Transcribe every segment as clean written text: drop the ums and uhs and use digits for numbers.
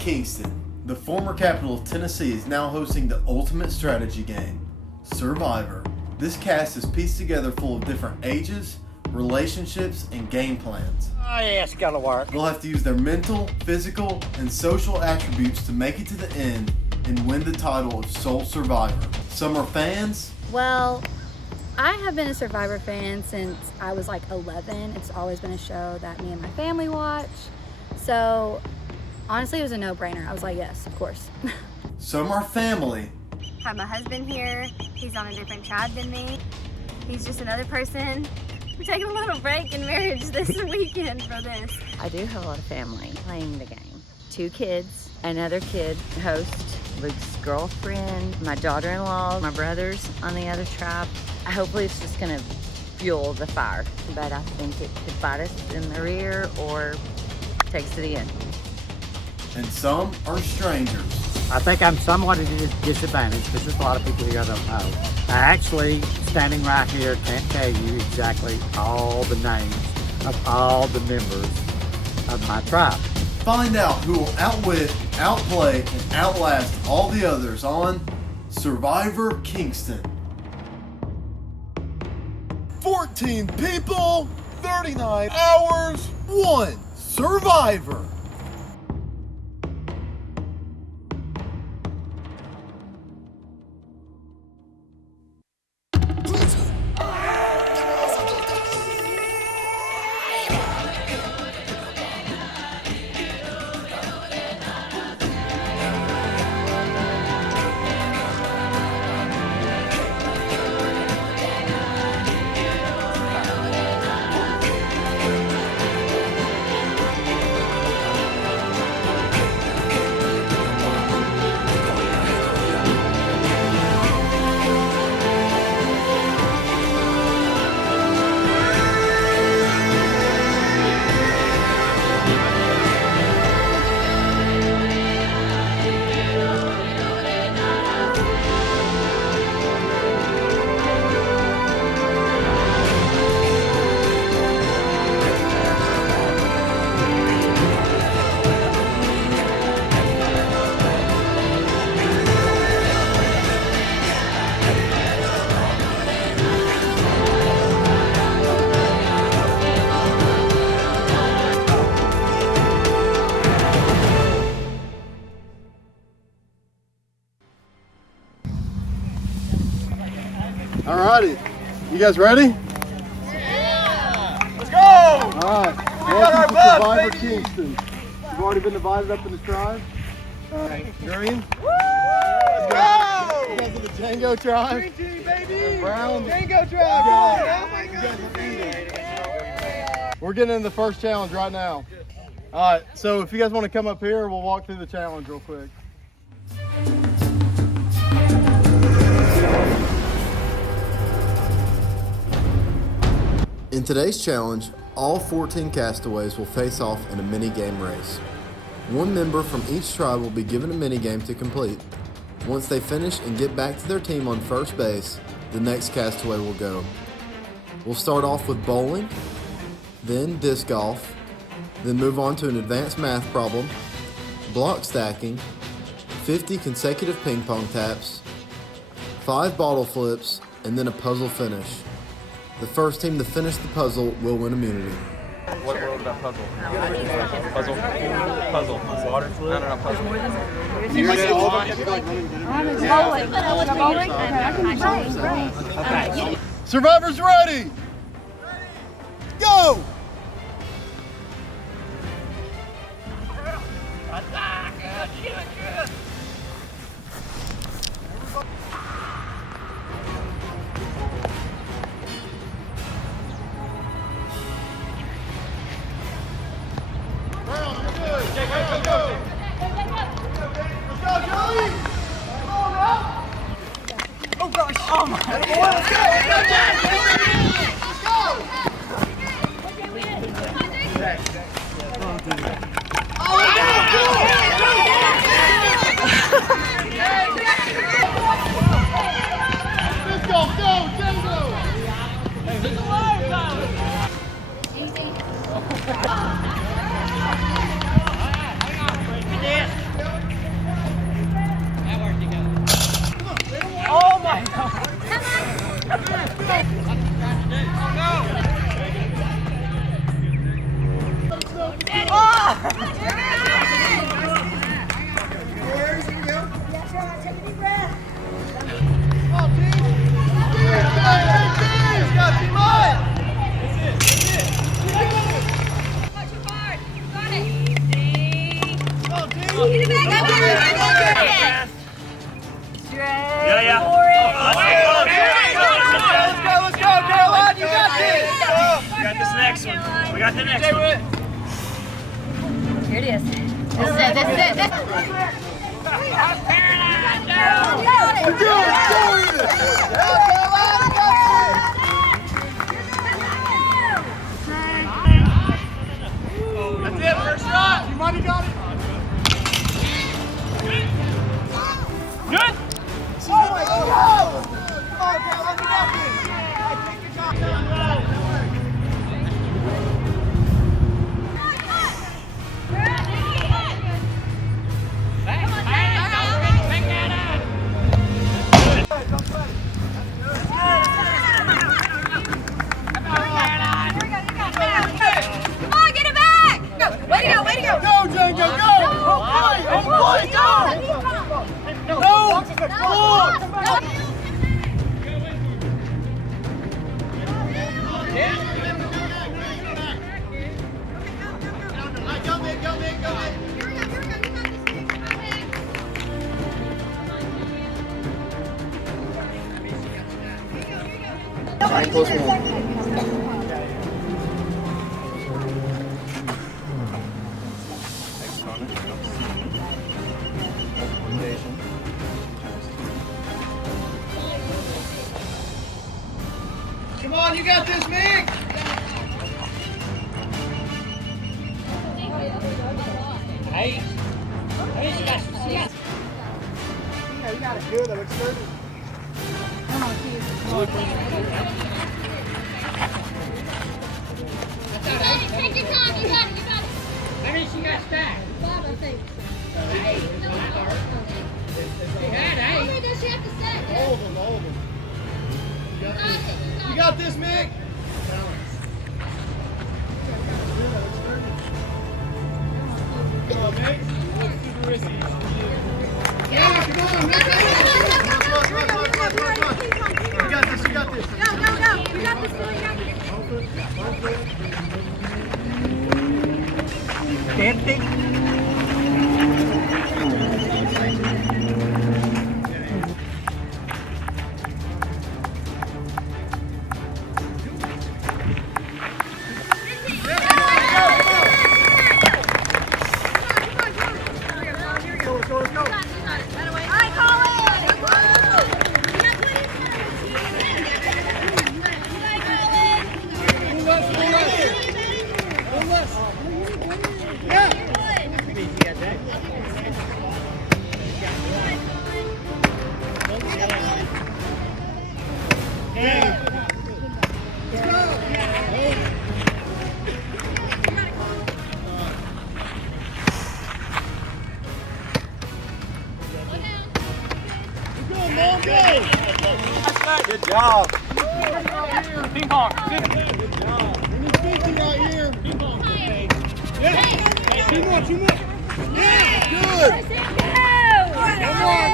Kingston, the former capital of Tennessee, is now hosting the ultimate strategy game, Survivor. This cast is pieced together full of different ages, relationships, and game plans. Oh yeah, it's gotta work. They'll have to use their mental, physical, and social attributes to make it to the end and win the title of sole survivor. Some are fans. Well, I have been a Survivor fan since I was like 11. It's always been a show that me and my family watch. So honestly, it was a no-brainer. I was like, yes, of course. Some are family. Have my husband here. He's on a different tribe than me. He's just another person. We're taking a little break in marriage this weekend for this. I do have a lot of family playing the game. 2 kids, another kid host, Luke's girlfriend, my daughter-in-law, my brothers on the other tribe. Hopefully it's just gonna fuel the fire, but I think it could bite us in the rear or take us to the end. And some are strangers. I think I'm somewhat at a disadvantage because there's a lot of people here I don't know. I actually, standing right here, can't tell you exactly all the names of all the members of my tribe. Find out who will outwit, outplay, and outlast all the others on Survivor Kingston. 14 people, 39 hours, 1 survivor. Alrighty, you guys ready? Yeah! Let's go! Alright, welcome to bus, Survivor baby. Kingston. You've already been divided up into tribes. Green. Let's go! You guys are the Django tribe. Green team, baby! Brown. Django tribe! Oh my God! We're getting in the first challenge right now. Alright, so if you guys want to come up here, we'll walk through the challenge real quick. In today's challenge, all 14 castaways will face off in a mini-game race. One member from each tribe will be given a mini-game to complete. Once they finish and get back to their team on first base, the next castaway will go. We'll start off with bowling, then disc golf, then move on to an advanced math problem, block stacking, 50 consecutive ping pong taps, 5 bottle flips, and then a puzzle finish. The first team to finish the puzzle will win immunity. What was that puzzle? Puzzle. Puzzle. Water fluid? No, puzzle. Okay. Survivors ready! Go! got this next one. We got the next one. Here it is. This is it. This is it. This That's it, first shot. You might have got it. Good. Oh my God. Come on, Cal, let me got this. Take the shot. Go, Django, go! Oh, boy, go! No! Come on, you got this, Mick! Hey, you got You got it. Good, that looks good. Take your time, you got it, you got it. I mean, she got stacked. Bob, I think. Hey, she had How eight. many does she have to set? All of them, all of them. You got this, Mick! Come on, Mick. Super risky. Yeah, come on, Mick! You got this, you got this. Go, go, go. You got this, Billy, you got this. 50. Good job. Ping pong. Good job. We need 50 right here. Ping pong. Yeah. Two more, two more. Yeah. Good. Come on.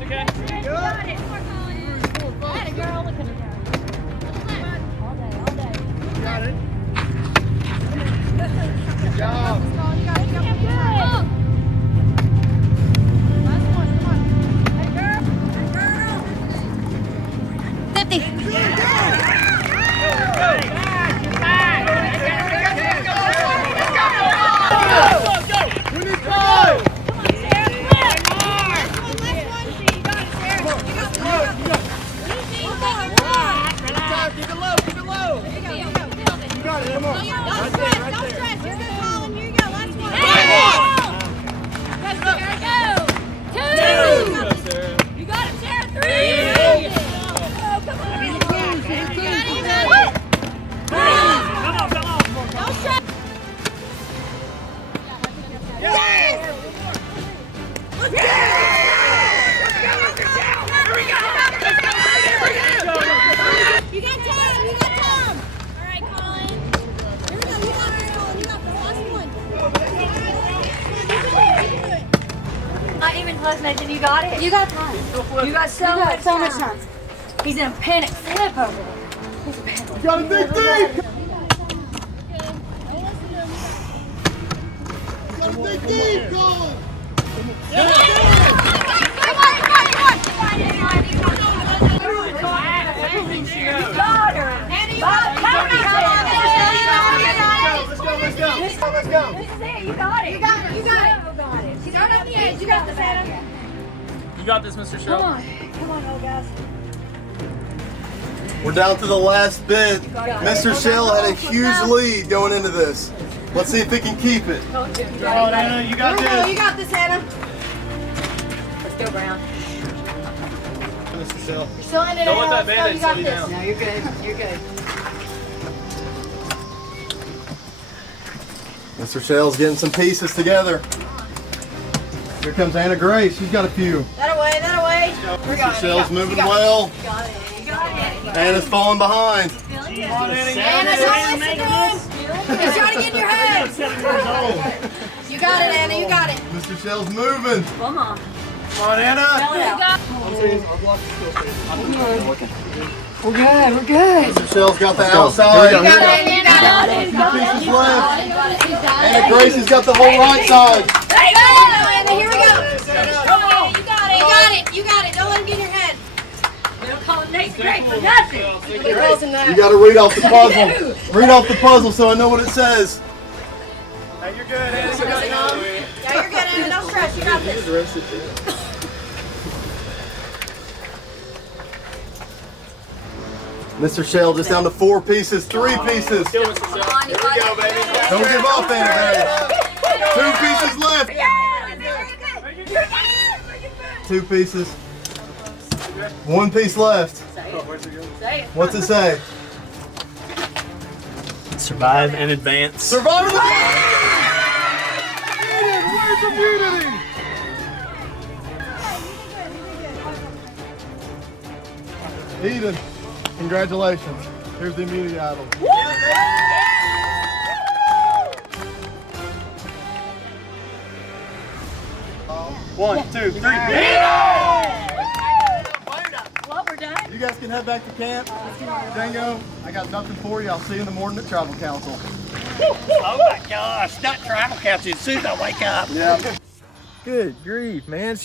Okay. Got it. Good job. 50. We need five. Keep it low, keep it low. You got it, come on. Right there, right there. You got it, Sarah. 3. Oh, come on. Don't stress. Yes! Let's go! You got time, you got time. All right, Colin. Here we go, you got this, Colin. You got the last one. Not even close, Nathan. You got it. You got time. You got so much time. He's in a panic flip over there. He's a panic. You got a big deep. You got a big deep, Colin. You got her. let's go. You got it. You got it. You got it. Start at the edge. You got this, Adam. You got this, Mr. Shell. Come on, little guys. We're down to the last bit. Mr. Shell had a huge lead going into this. Let's see if he can keep it. Come on, Anna, you got this. You got this, Anna. Let's go, Brown. Mr. Shell. You're still in it. Don't let Anna. that Let's go. Band-Aid You got slow you this. down. No, you're good. You're good. Mr. Shell's getting some pieces together. Here comes Anna Grace. She's got a few. That away. That away. Mr. Shell's moving well. You got it. You got it. Anna's falling behind. Come on, Anna. Anna, don't listen to him. He's trying to get in your head. You got it, Anna. You got it. Mr. Shell's moving. Come on. Come on, Anna. We're good. We're good. Mr. Shell's got the outside. You got it. You got it. Pieces left. Anna Grace has got the whole right side. There you go, Anna. Here we go. Come on. You got it. You got it. You got it. Don't let him get in your head. We don't call him Nate Great for nothing. You got to read off the puzzle. Read off the puzzle so I know what it says. Hey, you're good, Anna. You got it. Yeah, you're good, Anna. Don't stress. You got this. Mr. Shell just down to 4 pieces, 3 pieces. Kill Mr. Shell. Here we go, baby. Don't give up, Anna Grace. 2 pieces left. 2 pieces. 1 piece left. What's it say? Survive and advance. Survivor of the Where's the community? Eden, congratulations. Here's the immunity idol. One, two, three. You guys can head back to camp. Dango, I got nothing for you. I'll see you in the morning at Tribal Council. Oh my gosh, not tribal council. As soon as I wake up. Yeah. Good grief, man.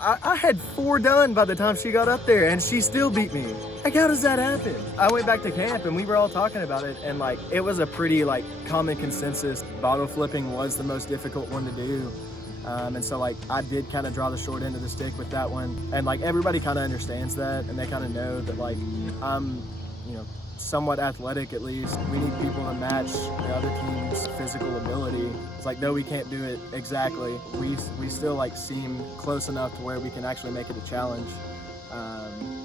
I had 4 done by the time she got up there, and she still beat me. Like, how does that happen? I went back to camp, and we were all talking about it, and like, it was a pretty like common consensus. Bottle flipping was the most difficult one to do. And so like, I did kind of draw the short end of the stick with that one. And like, everybody kind of understands that, and they kind of know that like, I'm, somewhat athletic at least. We need people to match the other team's physical ability. It's like, though we can't do it exactly, we still like seem close enough to where we can actually make it a challenge.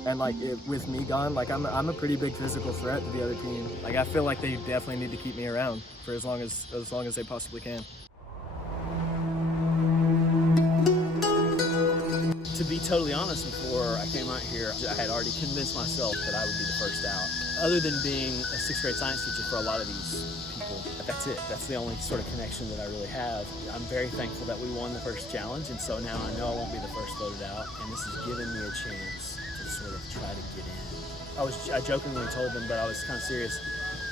And like, with me gone, like I'm a pretty big physical threat to the other team. Like, I feel like they definitely need to keep me around for as long as they possibly can. To be totally honest, before I came out here, I had already convinced myself that I would be the first out. Other than being a 6th grade science teacher for a lot of these people, that's it. That's the only sort of connection that I really have. I'm very thankful that we won the first challenge, and so now I know I won't be the first voted out, and this has given me a chance to sort of try to get in. I jokingly told them, but I was kind of serious.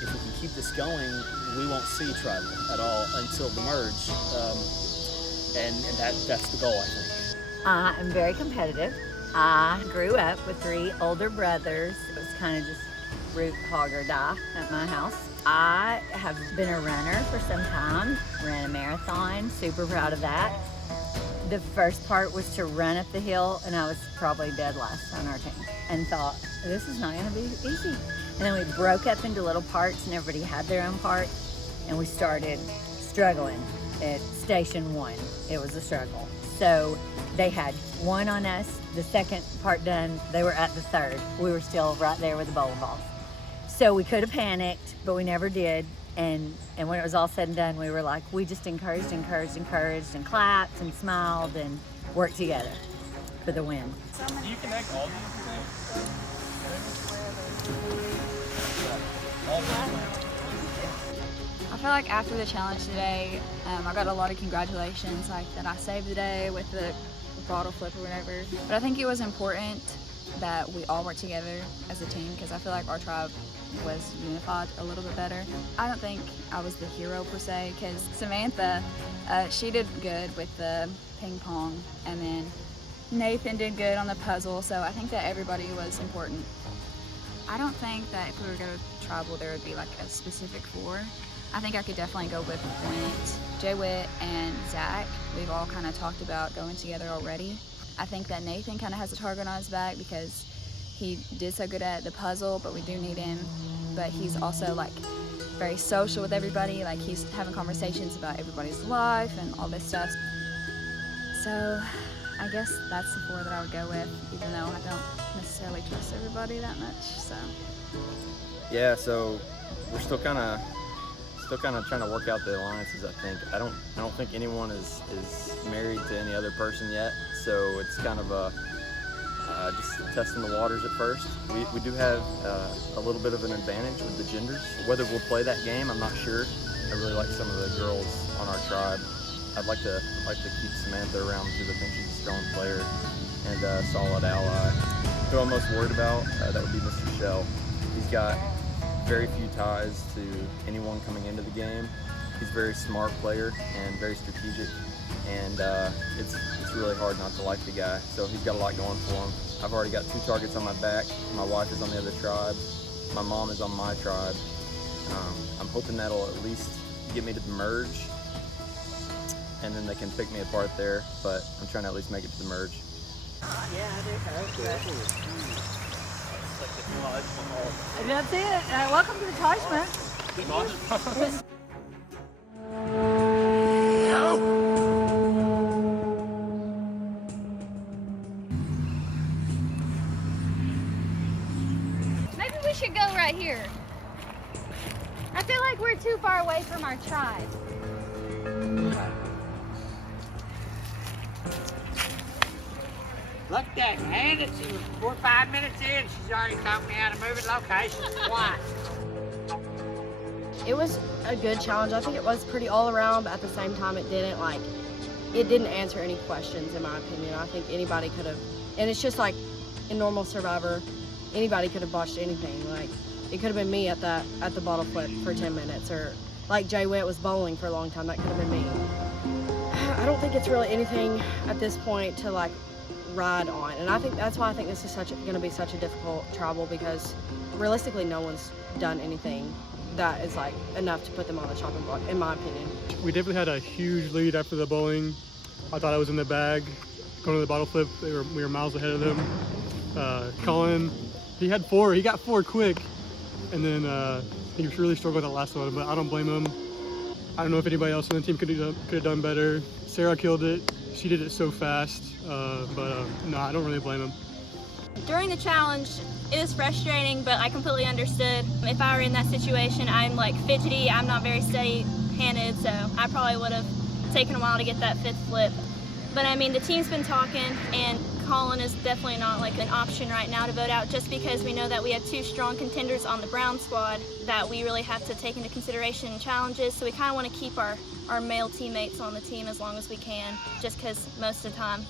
If we can keep this going, we won't see tribal at all until the merge, and that's the goal, I think. I'm very competitive. I grew up with 3 older brothers. It was kind of just root, hog, or die at my house. I have been a runner for some time, ran a marathon, super proud of that. The first part was to run up the hill, and I was probably dead last on our team, and thought, this is not gonna be easy. And then we broke up into little parts, and everybody had their own part, and we started struggling at station 1. It was a struggle. So they had 1 on us, the second part done, they were at the 3rd. We were still right there with the bowling balls. So we could have panicked, but we never did. And when it was all said and done, we were like, we just encouraged, and clapped and smiled and worked together for the win. Do you connect all these I feel like after the challenge today, I got a lot of congratulations, like that I saved the day with the bottle flip or whatever. But I think it was important that we all work together as a team, because I feel like our tribe was unified a little bit better. I don't think I was the hero per se, because Samantha, she did good with the ping pong, and then Nathan did good on the puzzle, so I think that everybody was important. I don't think that if we were going to tribal there would be like a specific 4. I think I could definitely go with Quint, Jay Witt, and Zach. We've all kind of talked about going together already. I think that Nathan kind of has a target on his back because he did so good at the puzzle, but we do need him. But he's also like very social with everybody. Like he's having conversations about everybody's life and all this stuff. So I guess that's the 4 that I would go with, even though I don't necessarily trust everybody that much. So Yeah, so we're still kind of trying to work out the alliances. I think I don't think anyone is married to any other person yet, so it's kind of just testing the waters at first. We do have a little bit of an advantage with the genders. Whether we'll play that game, I'm not sure. I really like some of the girls on our tribe. I'd like to keep Samantha around because I think she's a strong player and a solid ally. Who I'm most worried about, that would be Mr. Shell. He's got very few ties to anyone coming into the game. He's a very smart player and very strategic, and it's really hard not to like the guy. So he's got a lot going for him. I've already got 2 targets on my back. My wife is on the other tribe. My mom is on my tribe. I'm hoping that'll at least get me to the merge, and then they can pick me apart there, but I'm trying to at least make it to the merge. Yeah, I do. And that's it. Welcome to the Tashman. Maybe we should go right here. I feel like we're too far away from our tribe. Look at that, man. It's 4 or 5 minutes in. She's already taught me how to move at locations twice. It was a good challenge. I think it was pretty all around, but at the same time it didn't answer any questions in my opinion. I think anybody could have, and it's just like in normal Survivor, anybody could have botched anything. Like it could have been me at the bottle flip for 10 minutes, or like Jay Witt was bowling for a long time, that could have been me. I don't think it's really anything at this point to like ride on, and I think that's why I think this is going to be such a difficult tribal, because realistically no one's done anything that is like enough to put them on the chopping block, in my opinion. We definitely had a huge lead after the bowling. I thought I was in the bag. Going to the bottle flip, we were miles ahead of them. Colin, he had 4. He got 4 quick, and then he really struggled with that last one, but I don't blame him. I don't know if anybody else on the team could have done better. Sarah killed it. She did it so fast, but no, I don't really blame him. During the challenge, it was frustrating, but I completely understood. If I were in that situation, I'm like fidgety, I'm not very steady-handed, so I probably would have taken a while to get that 5th flip. But I mean, the team's been talking, and Colin is definitely not like an option right now to vote out, just because we know that we have 2 strong contenders on the Brown squad that we really have to take into consideration in challenges. So we kind of want to keep our male teammates on the team as long as we can, just because most of the time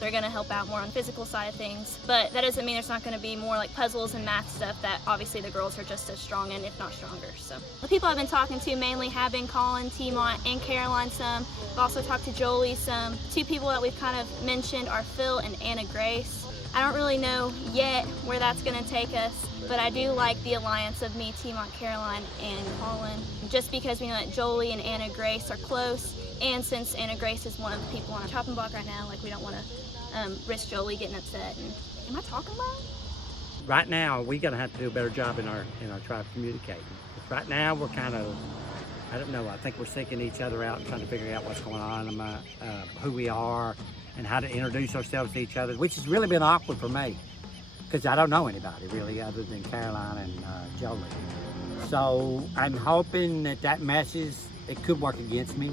they're going to help out more on the physical side of things. But that doesn't mean there's not going to be more like puzzles and math stuff that obviously the girls are just as strong in, if not stronger. So the people I've been talking to mainly have been Colin, T-Mont, and Caroline some. I've also talked to Jolie some. 2 people that we've kind of mentioned are Phil and Anna Grace. I don't really know yet where that's going to take us, but I do like the alliance of me, T-Mont, Caroline, and Colin, just because we know that Jolie and Anna Grace are close, and since Anna Grace is one of the people on our chopping block right now, like we don't want to risk Jolie getting upset. And am I talking loud? Right now, we're gonna have to do a better job in our tribe communicating. Right now, we're kind of, I don't know, I think we're seeking each other out and trying to figure out what's going on, who we are, and how to introduce ourselves to each other, which has really been awkward for me, because I don't know anybody really other than Caroline and Jolie. So I'm hoping that message, it could work against me.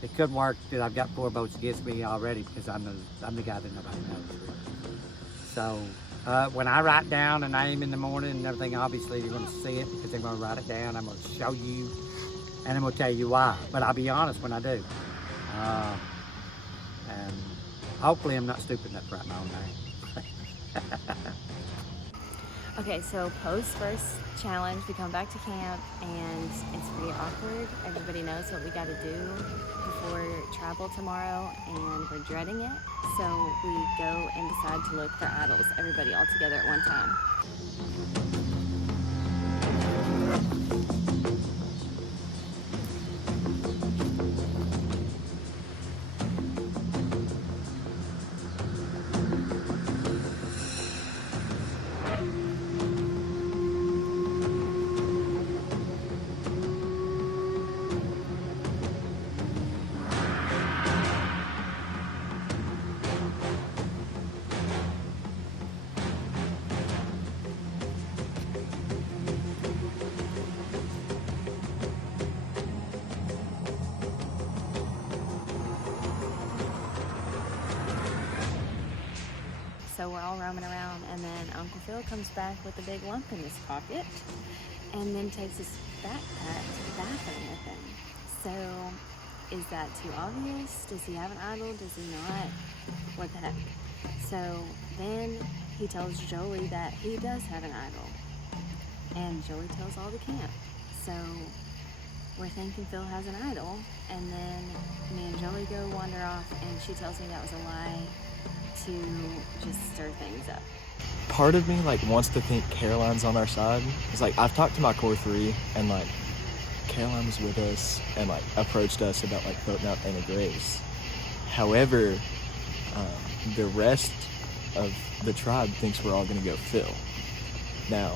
It could work that I've got 4 votes against me already, because I'm the guy that nobody knows. So when I write down a name in the morning and everything, obviously you're going to see it, because they're going to write it down. I'm going to show you, and I'm going to tell you why. But I'll be honest when I do. And hopefully I'm not stupid enough to write my own name. Okay, so post first challenge, we come back to camp and it's pretty awkward. Everybody knows what we got to do before tribal tomorrow, and we're dreading it. So we go and decide to look for idols, everybody all together at one time. so we're all roaming around, and then Uncle Phil comes back with a big lump in his pocket, and then takes his backpack to the bathroom with him. So, is that too obvious? Does he have an idol? Does he not? What the heck? So then he tells Joey that he does have an idol, and Joey tells all the camp. So we're thinking Phil has an idol, and then me and Joey go wander off, and she tells me that was a lie to just stir things up. Part of me like wants to think Caroline's on our side. It's like I've talked to my core 3, and like Caroline was with us and like approached us about like voting out Anna Grace. However, the rest of the tribe thinks we're all gonna go Phil. Now,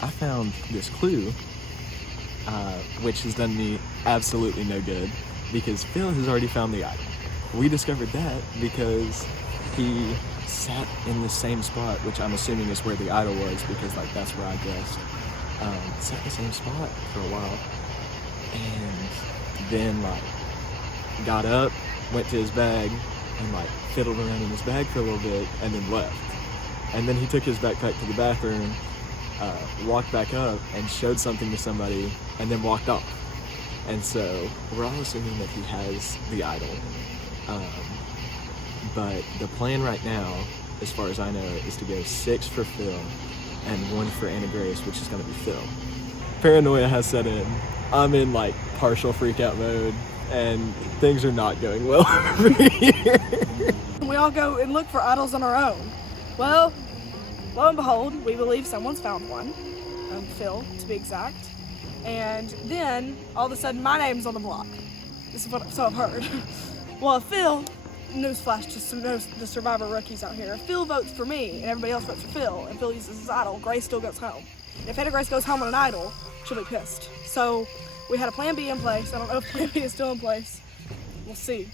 I found this clue, which has done me absolutely no good, because Phil has already found the idol. We discovered that because he sat in the same spot, which I'm assuming is where the idol was, because like that's where I guessed. Sat in the same spot for a while, and then like got up, went to his bag, and like fiddled around in his bag for a little bit, and then left. And then he took his backpack to the bathroom, walked back up, and showed something to somebody, and then walked off. And so we're all assuming that he has the idol. But the plan right now, as far as I know, is to go 6 for Phil and 1 for Anna Grace, which is going to be Phil. Paranoia has set in. I'm in like partial freak out mode, and things are not going well over here. We all go and look for idols on our own. Well, lo and behold, we believe someone's found one, Phil to be exact. And then all of a sudden my name's on the block. This is what so I've heard. Well, if Phil, newsflash to some the Survivor rookies out here, if Phil votes for me and everybody else votes for Phil, and Phil uses his idol, Grace still goes home. If Anna Grace goes home on an idol, she'll be pissed. So we had a plan B in place. I don't know if plan B is still in place. We'll see.